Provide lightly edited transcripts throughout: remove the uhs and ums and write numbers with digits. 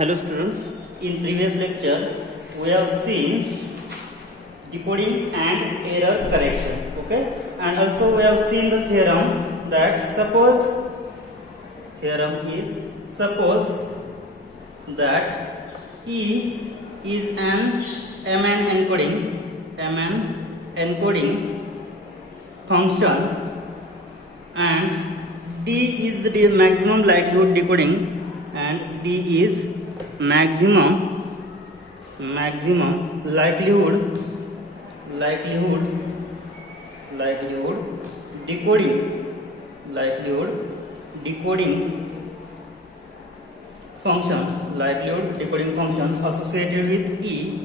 Hello students, in previous lecture we have seen decoding and error correction, okay, and also we have seen the theorem that suppose that E is an Mn encoding function and D is the maximum likelihood decoding and D is maximum likelihood decoding function associated with E,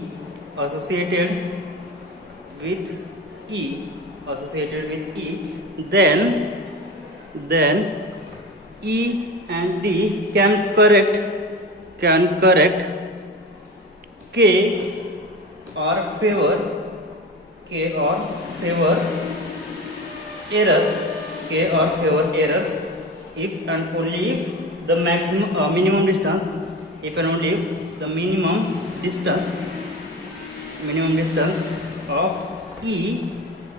then E and D can correct K or favor errors if and only if the minimum distance of E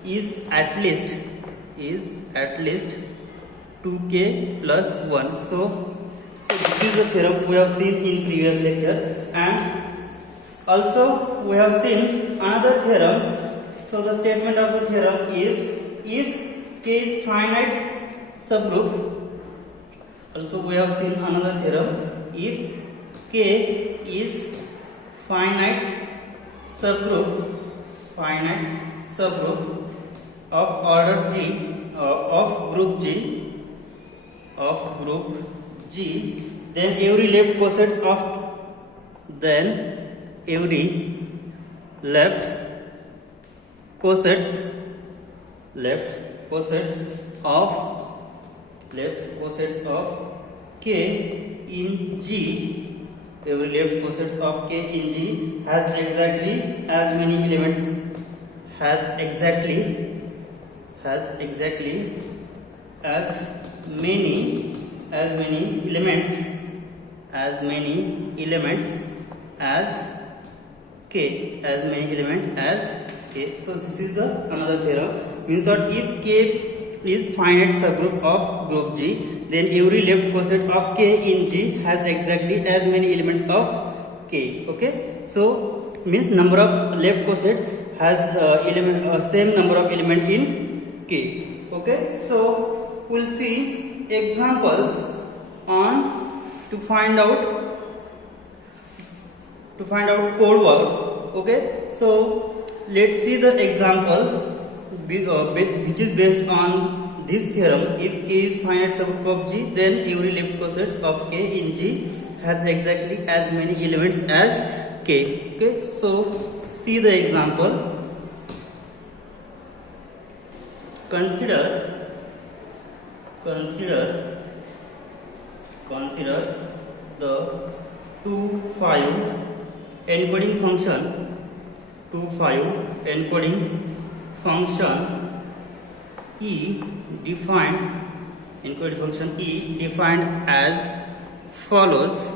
is at least 2k plus 1. So this is the theorem we have seen in previous lecture, and also we have seen another theorem. So the statement of the theorem is if K is finite subgroup. Also we have seen another theorem, if K is finite subgroup of order G of group G, then every left coset of K in G, has exactly as many elements as K. So this is the another theorem. Means that if K is finite subgroup of group G, then every left coset of K in G has exactly as many elements of K. Okay. So means number of left coset has same number of element in K. Okay. So we'll see examples to find out code word. Okay. So let's see the example which is based on this theorem. If K is finite subgroup of G, then every left coset of K in G has exactly as many elements as K. Okay, so see the example. Consider the 2,5 encoding function E defined as follows.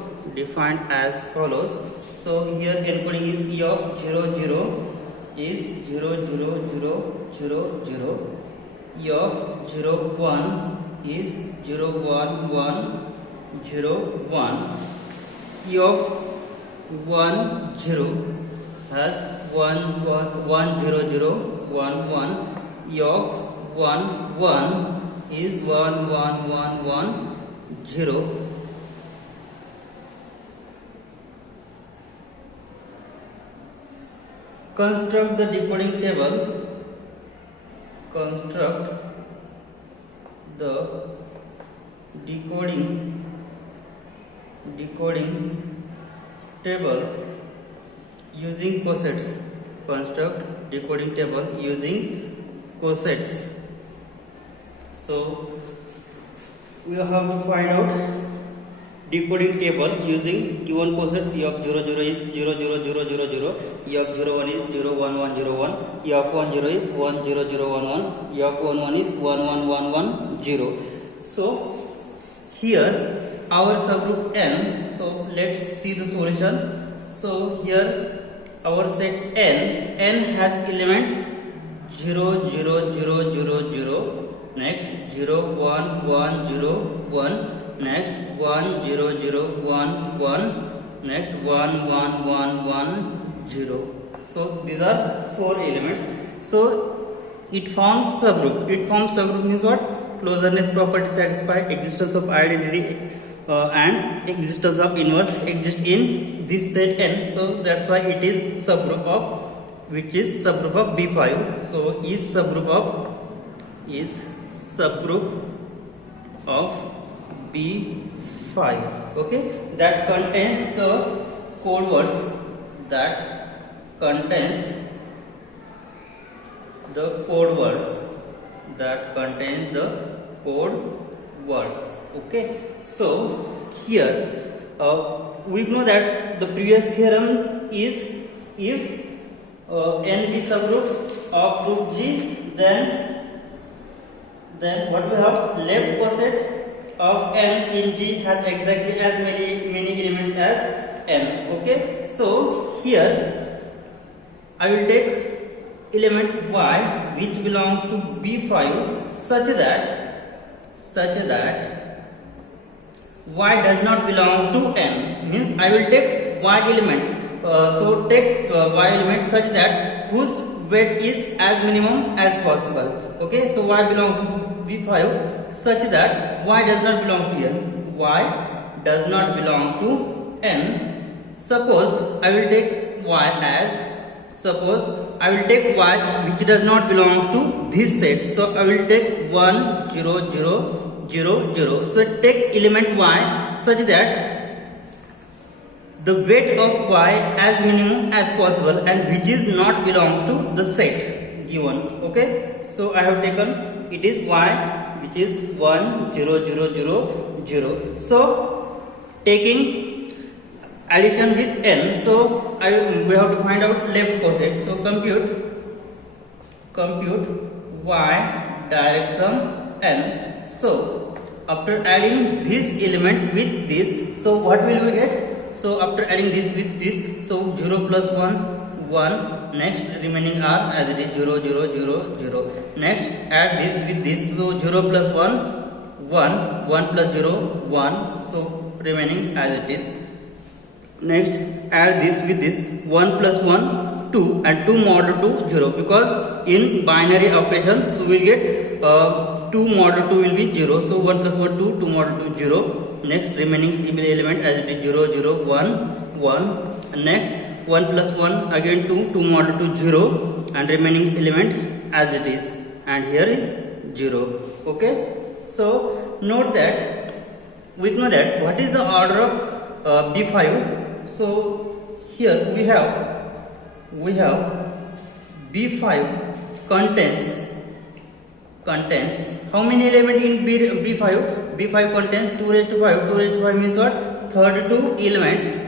So here encoding is E of 0 0 is 0 0 0 0 0. E of 0 1 is 0 1 1 0 1. E of 1 0 has 1 1 1 0 0 1 1. E of 1 1 is 1 1 1 1 0. Construct the decoding table. Using cosets. Construct decoding table using cosets. So we have to find out decoding table using given cosets. E of 0 0 is 0 0 0 0 0. E of 0 1 is 0 1 1 0 1. E of 1 0 is 1 0 0 1 1. E of 1 1 is 1 1 1 1 0. So here our subgroup N. So let's see the solution. So here our set n has element 0 0 0 0 0, next 0 1 1 0 1, next 1 0 0 1 1, next 1 1 1 1 0. So these are 4 elements. So it forms subgroup. It forms subgroup means what? Closeness property satisfy, existence of identity and existence of inverse exist in this set n. So that's why it is subgroup of, which is subgroup of B5. So is subgroup of B5. Okay, that contains the code words, that contains the code word, that contains the code words. Okay, so here we know that the previous theorem is, if n is subgroup of group G, then what we have, left coset of n in G has exactly as many elements as n. Okay, so here I will take element y which belongs to B5 such that y does not belong to n. Means I will take y elements. So take y elements such that whose weight is as minimum as possible. Okay, so y belongs to B5 such that y does not belong to n. Y does not belong to n. Suppose I will take y as, suppose I will take y which does not belong to this set. So I will take 1 0 0 0 0. So take element y such that the weight of y as minimum as possible and which is not belongs to the set given. Okay, so I have taken, it is y which is 1 0 0 0 0. So taking addition with n, so we have to find out left coset. So compute y direction n. So after adding this element with this, so what will we get? So after adding this with this, so 0 plus 1 1, next remaining are as it is 0 0 0 0. Next add this with this, so 0 plus 1 1, 1 plus 0 1, so remaining as it is. Next add this with this, 1 plus 1 2 and 2 modulo 2 0, because in binary operation so we will get 2 modulo 2 will be 0. So 1 plus 1 2, 2 modulo 2 0. Next remaining element as it is 0 0 1 1. Next 1 plus 1 again 2, 2 modulo 2 0 and remaining element as it is, and here is 0. Okay, so note that we know that what is the order of B5. So here we have B5 contains how many elements in B5? B5 contains 2 raised to 5. 2 raised to 5 means what? 32 elements.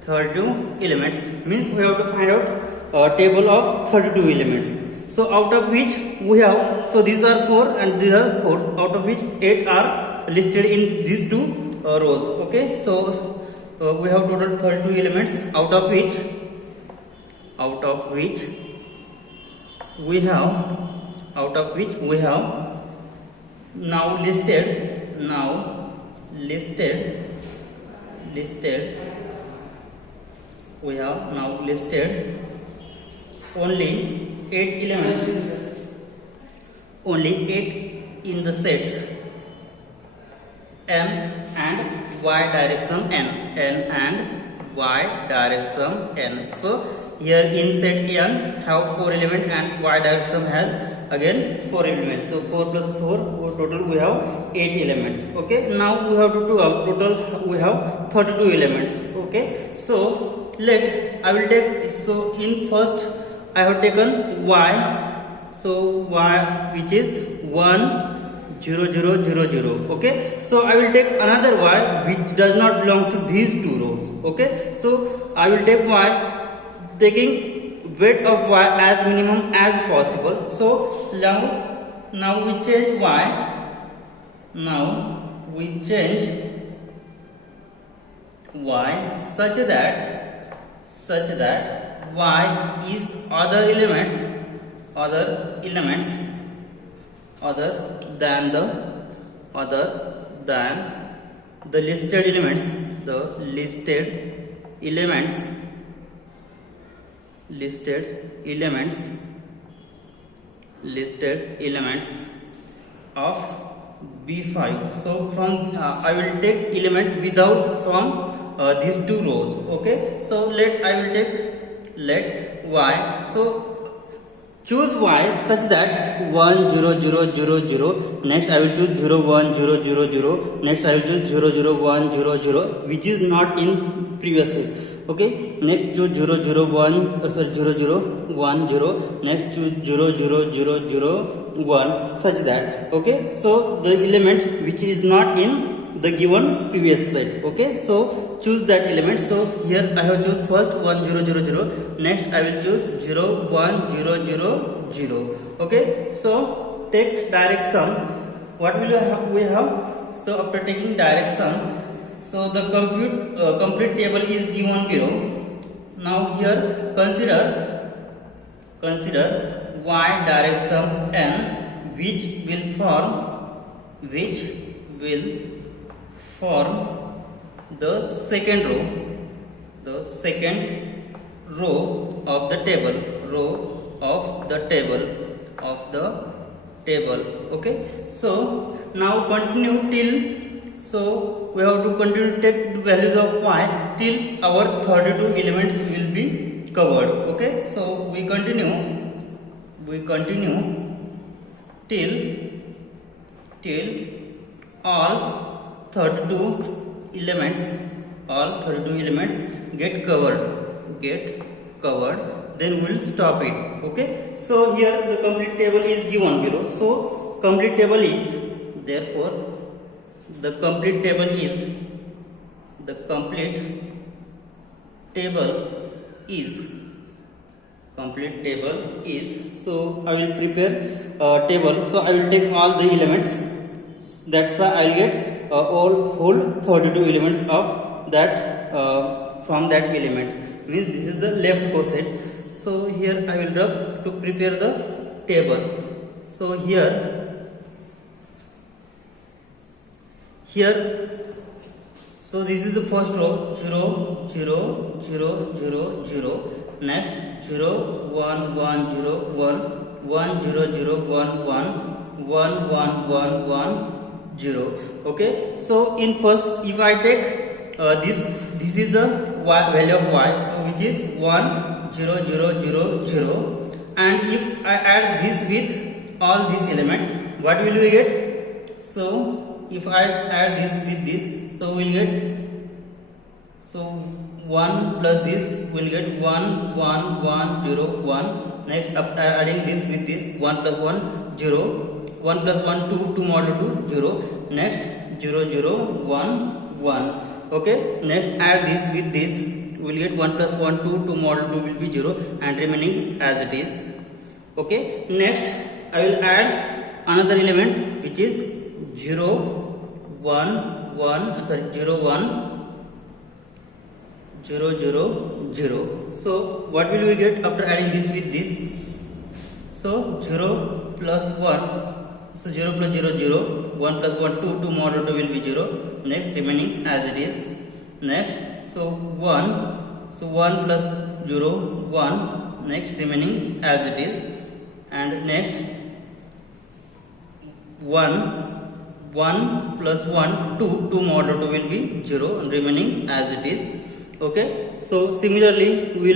32 elements means we have to find out a table of 32 elements. So out of which we have, so these are 4 and these are 4, out of which 8 are listed in these 2 rows. Okay, so we have total 32 elements, out of which we have now listed we have now listed only 8 elements, only 8 in the sets m and y direction n and y direction n. So here in set n have 4 elements and y direction has again 4 elements. So 4 plus 4, total we have 8 elements. Okay, now we have to do total we have 32 elements. Okay, so I will take, so in first I have taken y, so y which is 1 0 0 0 0. Okay, so I will take another y which does not belong to these 2 rows. Okay, so I will take y taking weight of y as minimum as possible. So now we change y, now we change y such that y is other elements other than the listed elements listed elements of B5. So from I will take element without from these two rows. Okay, so let y, so choose y such that 1 0 0 0 0, next I will choose 0 1 0 0 0, next I will choose 0 0 1 0 0, which is not in previous set. Okay, next choose 0 0 1 0 0 1 0, next choose 0 0 0 0 1, such that. Okay, so the element which is not in the given previous set. Okay, so choose that element. So here I have choose first 1 0 0 0, next I will choose 0 1 0 0 0. Okay, so take direct sum. What will we have? So after taking direct sum, so the complete table is given below. Now here consider y direct sum n, which will form the second row of the table Okay, so now continue till, so we have to continue to take the values of y till our 32 elements will be covered. Okay, so we continue till all 32 elements get covered, then we'll stop it. Okay, so here the complete table is given below. So complete table is, therefore the complete table is, so I will prepare a table. So I will take all the elements, that's why I will get all whole 32 elements of that from that element, means this is the left coset. So here I will drop to prepare the table. So here so this is the first row, 0 0 0 0 0, next 0 1 1 0 1 1 0 0 1 1 1 1 1 1 0. Okay, so in first, if I take this is the value of y, so which is 1 0 0 0 0, and if I add this with all these element, what will we get? So if I add this with this, so we'll get, so 1 plus this will get 1 1 1 0 1, next after adding this with this, 1 plus 1 0, 1 plus 1 2 2 mod 2 0, next 0 0 1 1. Okay, next add this with this, we'll get 1 plus 1 2 2 mod 2 will be 0, and remaining as it is. Okay, next I will add another element which is 0 1 1 0 1 0 0 0. So what will we get after adding this with this? So 0 plus 1, so 0 plus 0 0, 1 plus 1 2 2 mod 2 will be 0, next remaining as it is. Next, so 1, so 1 plus 0 1, next remaining as it is. And next 1 plus 1 2 2 mod 2 will be 0, and remaining as it is. Okay, so similarly we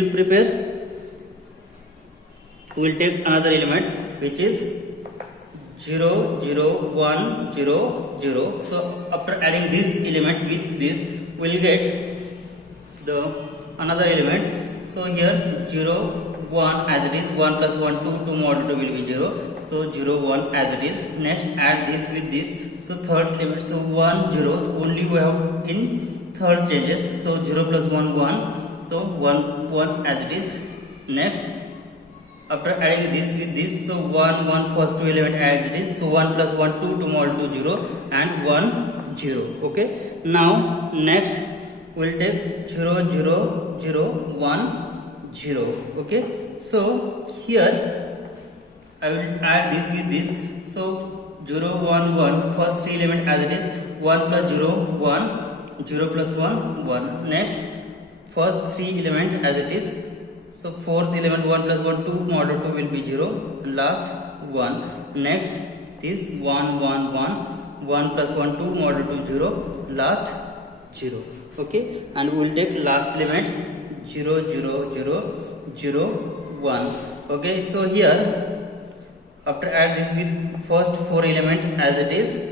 will take another element which is 0 0 1 0 0. So after adding this element with this, we will get the another element. So here 0 1 as it is, 1 plus 1 2 2 mod 2 will be 0, so 0 1 as it is. Next add this with this, so third element, so 1 0 only we have in third changes, so 0 plus 1 1, so 1 1 as it is. Next after adding this with this, so 1 1 first two element as it is, so 1 plus 1 2 2 mod 2 0, and 1 0. Okay, now next we'll take 0 0 0 1 0. Okay, so here I will add this with this. So 0 1 1, first three element as it is, 1 plus 0 1, 0 plus 1 1. Next first three element as it is, so fourth element 1 plus 1 2, mod 2 will be 0, and last 1. Next this 1 1 1, 1 plus 1 2, mod 2 0, last 0. Okay, and we will take last element 0 0 0 0 1. Okay, so here after add this with first four element as it is,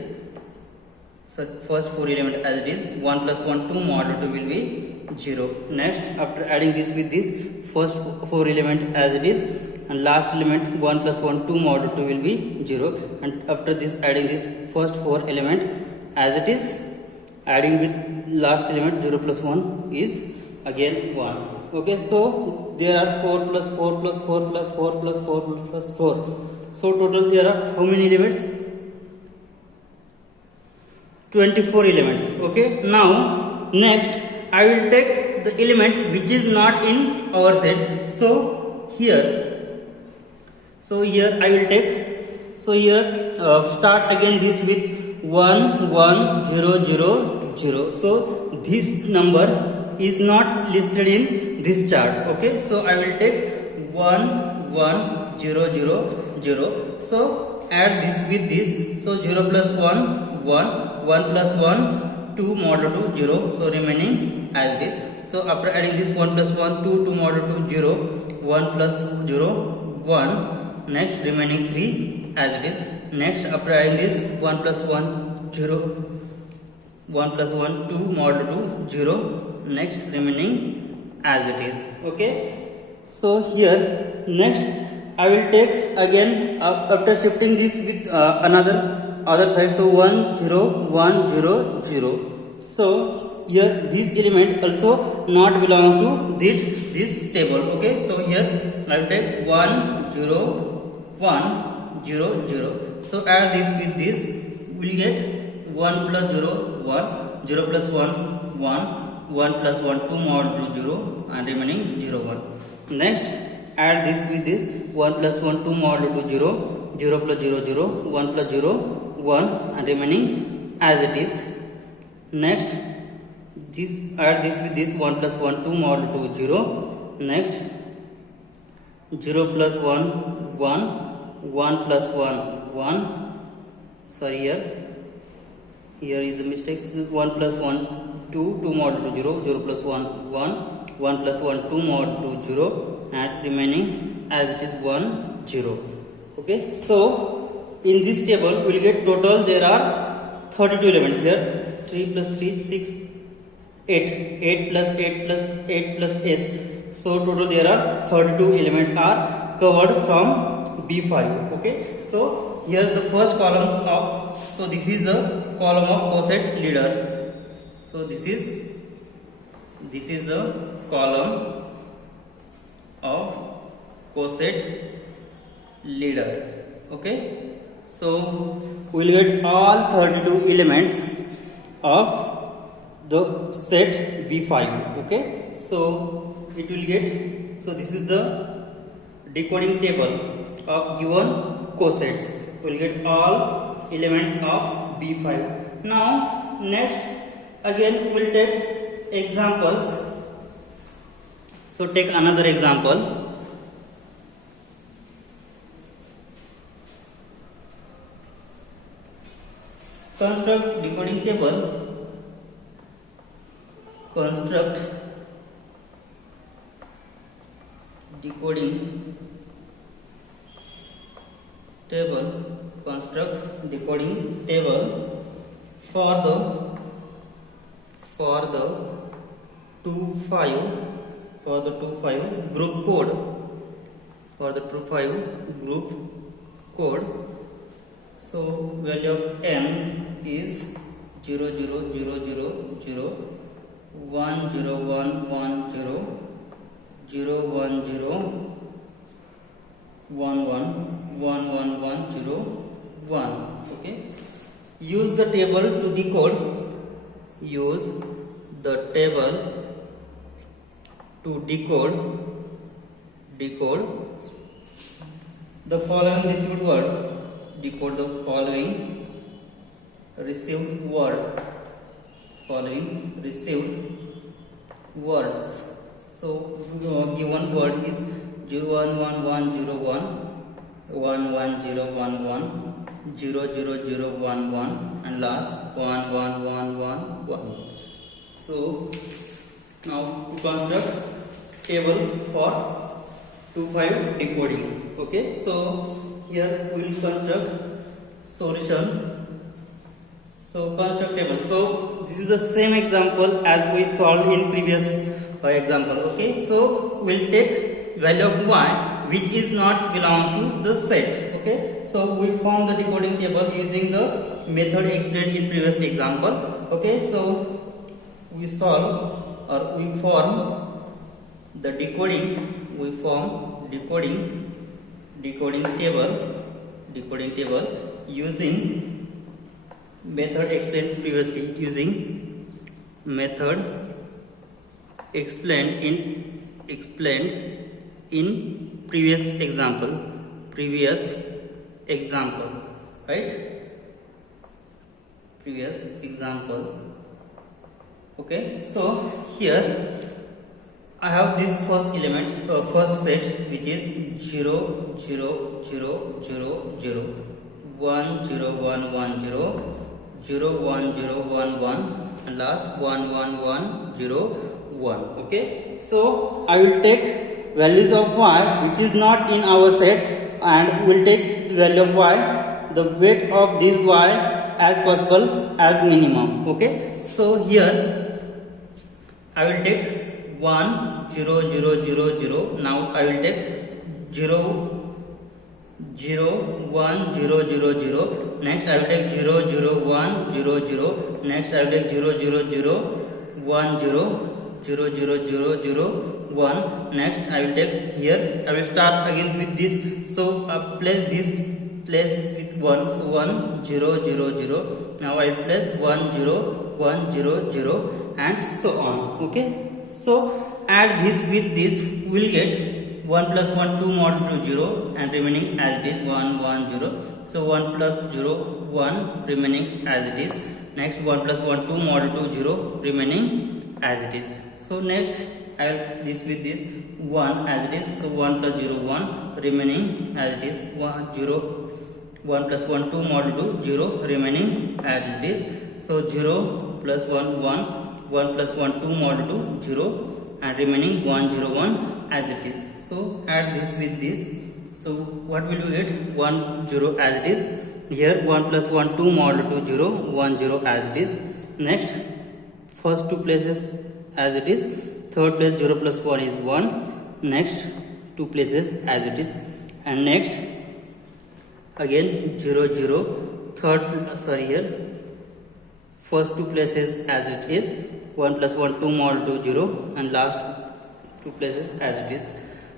so first four element as it is, 1 plus 1 2, mod 2 will be 0. Next after adding this with this first four element as it is, and last element 1 plus 1 2, mod 2 will be 0. And after this adding this first four element as it is, adding with last element 0 plus 1 is again 1. Okay, so there are 4 plus 4 plus 4 plus 4 plus 4 plus 4. So total there are how many elements? 24 elements. Okay, now next I will take the element which is not in our set. So here I will take, so here start again this with 1 1 0 0 0. So this number is not listed in this chart. Okay, so I will take 1 1 0 0 0. So add this with this, so 0 plus 1 1, 1 plus 1 2, mod 2 0, so remaining as it is. So after adding this 1 plus 1 2, 2 mod 2 0, 1 plus 0 1, next remaining 3 as it is. Next after adding this 1 plus 1 0, 1 plus 1 2, mod 2 0, next remaining as it is. Okay, so here next I will take again after shifting this with other side, so 1 0 1 0 0. So here this element also not belongs to this table. Okay, so here I will take 1 0 1 0 0. So add this with this, we will get 1 plus 0 1, 0 plus 1 1, 1 plus 1 2, mod 2 0, and remaining 0 1. Next add this with this, 1 plus 1 2, mod 2 0, 0 plus 0 0, 1 plus 0 1, and remaining as it is. Next this add this with this, 1 plus 1 2, mod 2 0. Next 0 plus 1 1, 1 plus 1 1, sorry, here is the mistake, 1 plus 1 2, 2 mod 2 0, 0 plus 1 1, 1 plus 1 2, mod 2 0, and remaining as it is 1 0. Okay, so in this table we will get total there are 32 elements. Here 3 plus 3 6 8, 8 plus 8 plus 8 plus 8. So total there are 32 elements are covered from B5. Okay, so here the first column of, so this is the column of coset leader. So this is the column of coset leader. Okay, so we will get all 32 elements of the set B5. Okay, so it will get, so this is the decoding table of given cosets. We will get all elements of B5. Now next again we will take examples. So take another example. Construct decoding table. Construct decoding table. Construct decoding table for the 2.5 group code. For the 2.5 group code. So value of n is 0 0 0 0 0, 1 0 1 1 0, 0 1 0 1 1, 1 1 1 0 1. Okay, use the table to decode. Use the table to decode the following received word. Decode the following received word. Following received words. So given word is 011101, 11011, 00011, and last 11111. So now to construct table for 2-5 decoding. Okay, so here we will construct solution. So construct table. So this is the same example as we solved in previous example. Okay, so we'll take value of y which is not belongs to the set. Okay, so we form the decoding table using the method explained in previous example. Okay, so we solve or we form the decoding. We form decoding table using method explained previously, using method explained in previous example, right? Previous example. Okay, so here I have this first element, first set, which is 0 0 0 0 0, 1 0 1 1 0, 0 1 0 1 1, and last 1 1 1 0 1. Okay, so I will take values of y which is not in our set, and will take the value of y, the weight of this y as possible as minimum. Okay, so here I will take 1 0 0 0 0. Now I will take 0 0 1 0 0 0. Next I will take 0 0 1 0 0. Next I will take 0 0 0 1 0 0 0 0 0 1. Next I will take here. I will start again with this. So place this place with 1. So 1 0 0 0. Now I will place 1 0 1 0 0 and so on. Okay. So add this with this, we will get 1 plus 1 2 mod 2 0, and remaining as it is 1 1 0. So 1 plus 0 1 remaining as it is. Next 1 plus 1 2 mod 2 0 remaining as it is. So next add this with this 1 as it is. So 1 plus 0 1 remaining as it is. 1 0 1 plus 1 2 mod 2 0 remaining as it is. So 0 plus 1 1, 1 plus 1 2 mod 2 0, and remaining 1 0 1 as it is. So add this with this. So what will you get? 1 0 as it is. Here 1 plus 1 2 mod 2 0, 1 0 as it is. Next first two places as it is. Third place 0 plus 1 is 1. Next two places as it is. And next again 0 0. Here first two places as it is. 1 plus 1 2 mod 2 0, and last two places as it is.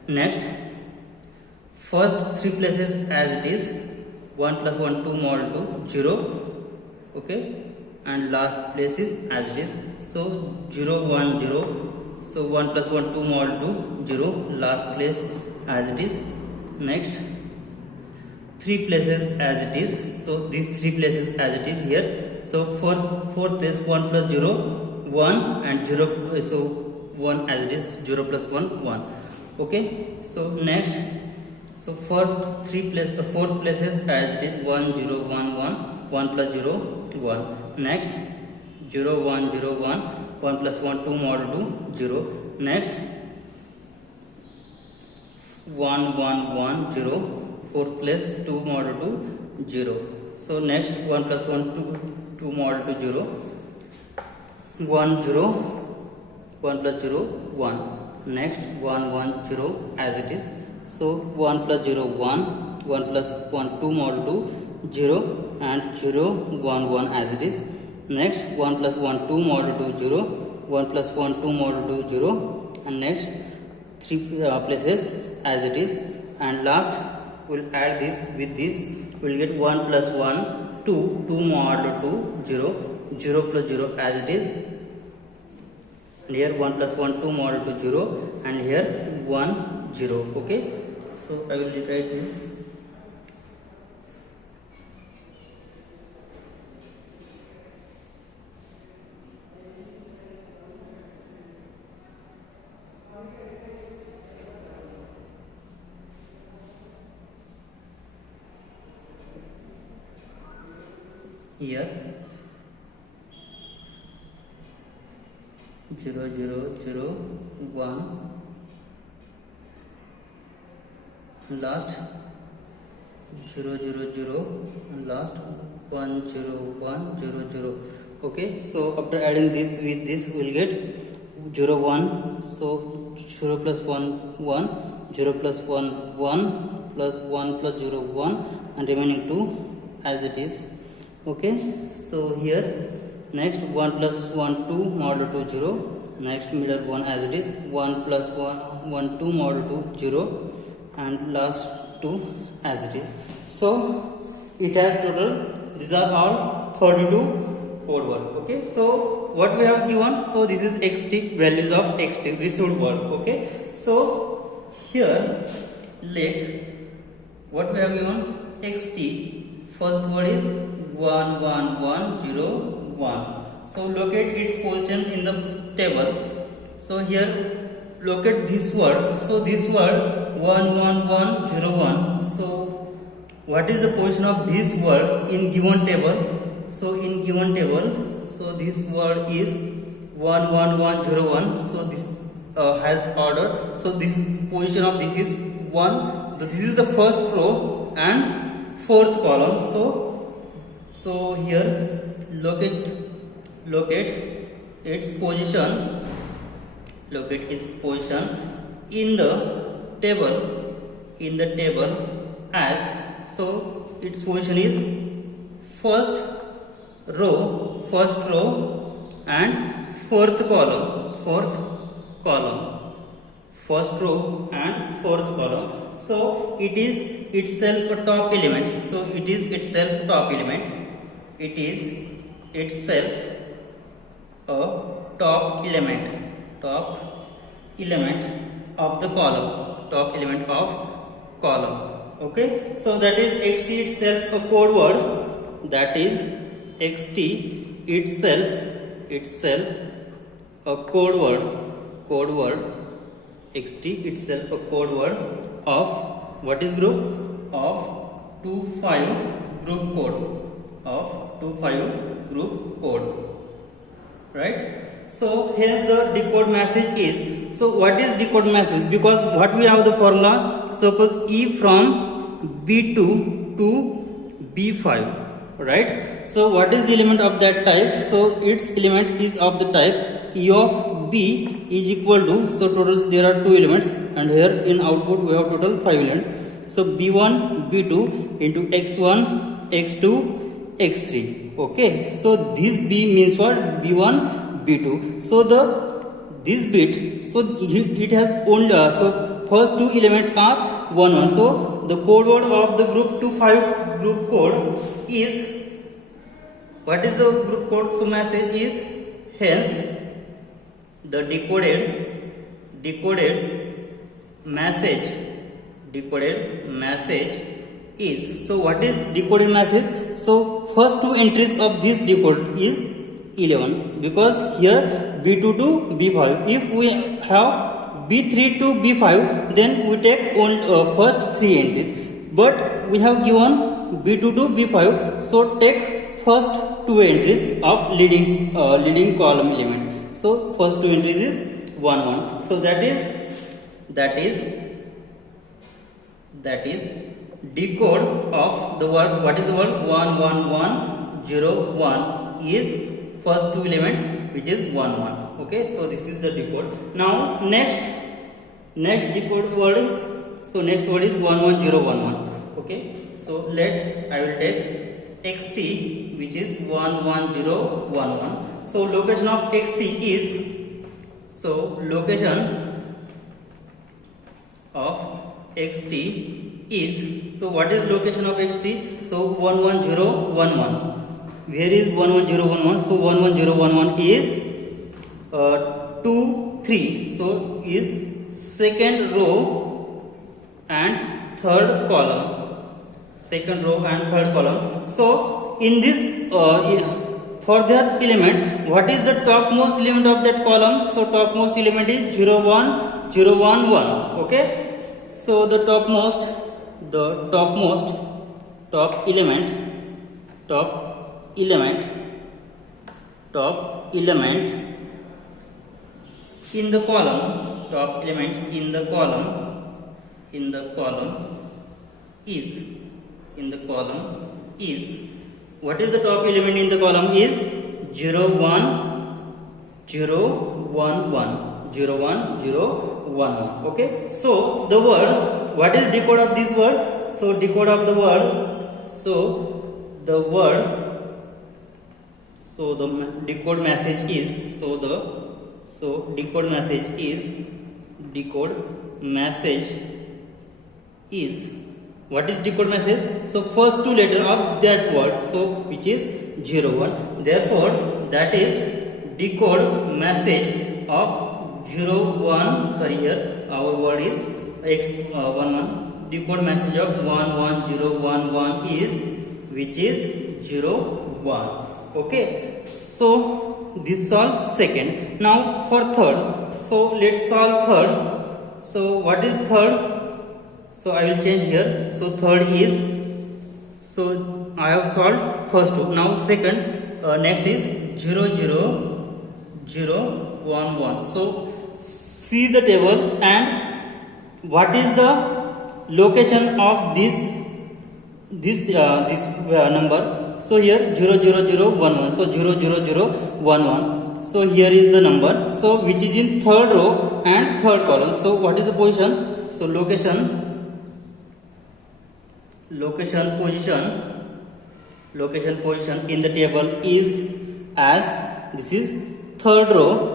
Next first three places as it is. 1 plus 1 2 mod 2 0. Okay, and last place is as it is. So 0 1 0. So 1 plus 1 2 mod 2 0, last place as it is. Next three places as it is. So these three places as it is here. So fourth place 1 plus 0 1, and 0, so 1 as it is. 0 plus 1 1. Okay, so next, so fourth places as it is. 1 0 1 1, 1 plus 0 1. Next 0 1 0 1, 1 plus 1 2 mod 2 0. Next 1 1 1 0, fourth place 2 mod 2 0. So next 1 plus 1 2 mod 2 0. 1 0, 1 plus 0 1. Next 1 1 0 as it is. So 1 plus 0 1, 1 plus 1 2 mod 2 0, and 0 1 1 as it is. Next 1 plus 1 2 mod 2 0, 1 plus 1 2 mod 2 0, and next three places as it is. And last we'll add this with this, we'll get 1 plus 1 2 2 mod 2 0, 0 plus 0 as it is. and here 1 plus 1 2 mod 2 0, and here 1 0. Okay, so I will rewrite this. Here 0 0 0 1, last 0 0 0, and last 1 0 1 0 0. Okay, so after adding this with this we will get 0 1, so 0 plus 1 1, 0 plus 1 1, plus 1 plus 0 1, and remaining 2 as it is. Okay, so here next 1 plus 1 2 mod 2 0, next middle 1 as it is, 1 plus 1 1 2 mod 2 0, and last 2 as it is. So it has total, these are all 32 code word. Okay, so what we have given, so this is xt, values of xt received word. Okay, so here let what we have given xt, first word is 1 1 1 0 1. So locate its position in the table. So here locate this word. So this word 1 1 1 0 1. So what is the position of this word in given table? So in given table, so this word is 1 1 1 0 1. So this has order. So this position of this is 1. This is the first row and fourth column. So here locate its position, in the table as, so its position is first row and fourth column, first row and fourth column. So it is itself a top element. So it is itself top element. It is itself a top element of the column, Okay, so that is xt itself a code word, that is xt itself a code word, xt itself a code word of what is group of 25 group code, right? So here the decode message is, so what is decode message? Because what we have the formula, suppose E from B2 to B5, right? So what is the element of that type? So its element is of the type E of B is equal to, so total there are 2 elements, and here in output we have total 5 elements. So B1 B2 into X1 X2 X3. Okay, so this B means what? B1 B2. So this bit, so it has only so first 2 elements are 1 1. So the code word of the group 25 group code is, what is the group code? So message is, hence the decoded message is, so what is decoded message? So first 2 entries of this decode is 11, because here B2 to B5. If we have B3 to B5, then we take only first 3 entries, but we have given B2 to B5, so take first 2 entries of leading column element. So first 2 entries is 1 1. So that is decode of the word. What is the word? 1 1 1 0 1 is first 2 element, which is 1 1. Okay, so this is the decode. Now next decode word is, so next word is 1 1 0 1 1. Okay, so I will take xt, which is 1 1 0 1 1. So location of xt is, so location of xt is, so what is location of xt? So 1 1 0 1 1. Where is 1 1 0 1 1? So 1 1 0 1 1 is 2, 3. So is second row and third column. Second row and third column. So in this for that element, what is the topmost element of that column? So topmost element is 0, 1, 0, 1, 1. Okay. So the topmost top element in the column, top element in the column is what is the top element in the column is 0, 1, 0, 1, 1, 0, 1, 0, 1, 1. Okay. So the word, what is decode of this word? So decode of the word, so the decode message is, what is decode message? So first two letter of that word, so which is 0, 1. Therefore that is decode message of 0, 1. Sorry, here our word is x 1, 1. Decode message of 1, 1, 0, 1, 1 is, which is 0, 1. Okay. So this solve second. Now for third. So let's solve third. So what is third? So I will change here. So third is, so I have solved first two. Now second, next is 0, 0, 0, 1, 1. So see the table and what is the location of this number. So here 0, 0, 0, 1, 1. So 0, 0, 0, 1, 1. So here is the number. So which is in third row and third column. So what is the position? So location position in the table is as, this is third row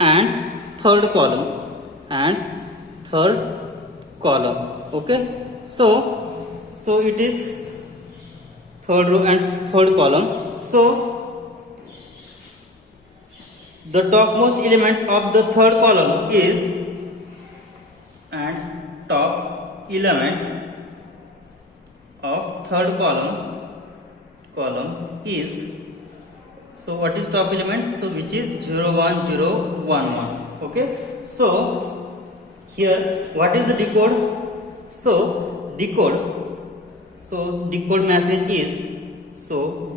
and third column. Okay. So it is third row and third column. So the topmost element of the third column is, and top element of third column is, so what is top element? So which is 0, 1, 0, 1, 1. Okay. So here what is the decode? So decode message is, so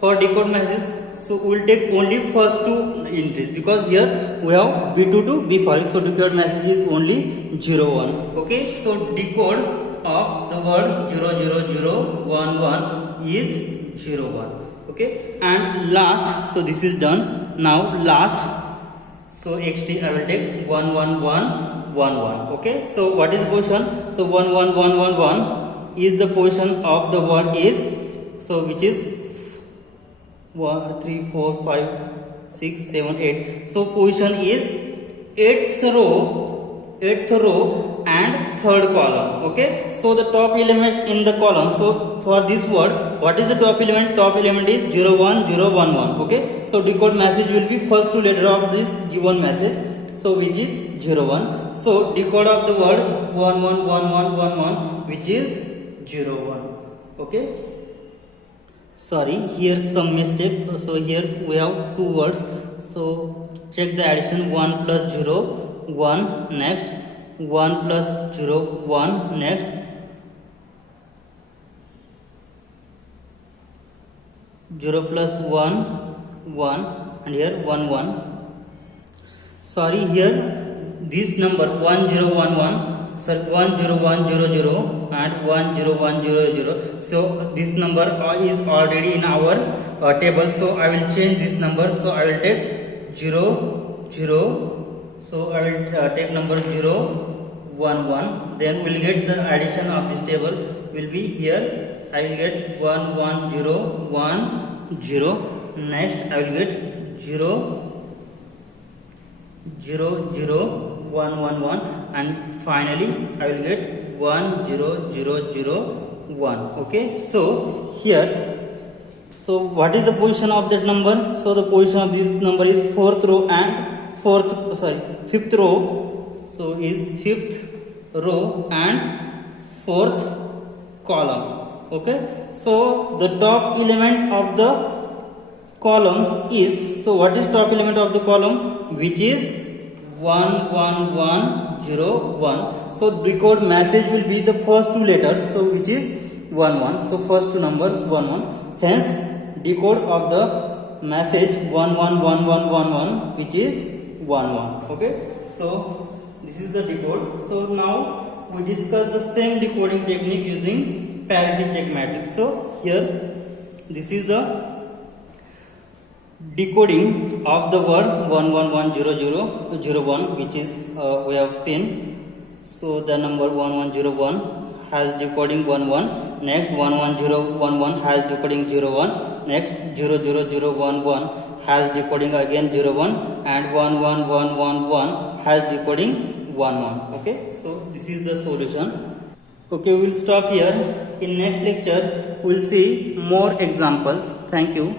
for decode message, so we will take only first two entries, because here we have B2 to B5. So decode message is only 0, 1. Okay. So decode of the word 0, 0, 0, 1, 1 is 0, 1. Okay. And last, so this is done. Now last, so xt I will take 1, 1, 1, 1, 1. Okay. So what is the position? So 1, 1, 1, 1, 1 is the position of the word is, so which is 1, 3, 4, 5, 6, 7, 8. So position is 8th row and third column. Okay. So the top element in the column. So for this word, what is the top element? Top element is 0, 1, 0, 1, 1. Okay. So decode message will be first two letter of this given message. So which is 0, 1. So decode of the word 1, 1, 1, 1, 1, 1, which is 0, 1. Okay. Sorry, here some mistake. So here we have two words. So check the addition. 1 plus 0, 1 next. 1 plus 0, 1 next. 0 plus 1, 1, and here 1, 1. Sorry, here this number 1, 0, 1, 1. Sorry, 1, 0, 1, 0, 0 and 1, 0, 1, 0, 0. So this number is already in our table. So I will change this number. So I will take 0, 0. So I will take number 0, 1, 1. Then we will get the addition of this table will be here. I will get 1, 1, 0, 1, 0. Next I will get 0, 0, 0, 1, 1, 1. And finally I will get 1, 0, 0, 0, 1. Okay, so here, so what is the position of that number? So the position of this number is fifth row. So is fifth row and fourth column. Okay, so the top element of the column is, so what is top element of the column? Which is 11101. So decode message will be the first two letters, so which is 11. So first two numbers 11. Hence decode of the message 111111, which is 11. Okay, so this is the decode. So now we discuss the same decoding technique using parity check matrix. So here this is the decoding of the word 111001, which is we have seen. So the number 1101 has decoding 11. Next 11011 has decoding 01. Next 00011 has decoding again 01, and 11111 has decoding 11. Okay, so this is the solution. Okay, we will stop here. In next lecture we will see more examples. Thank you.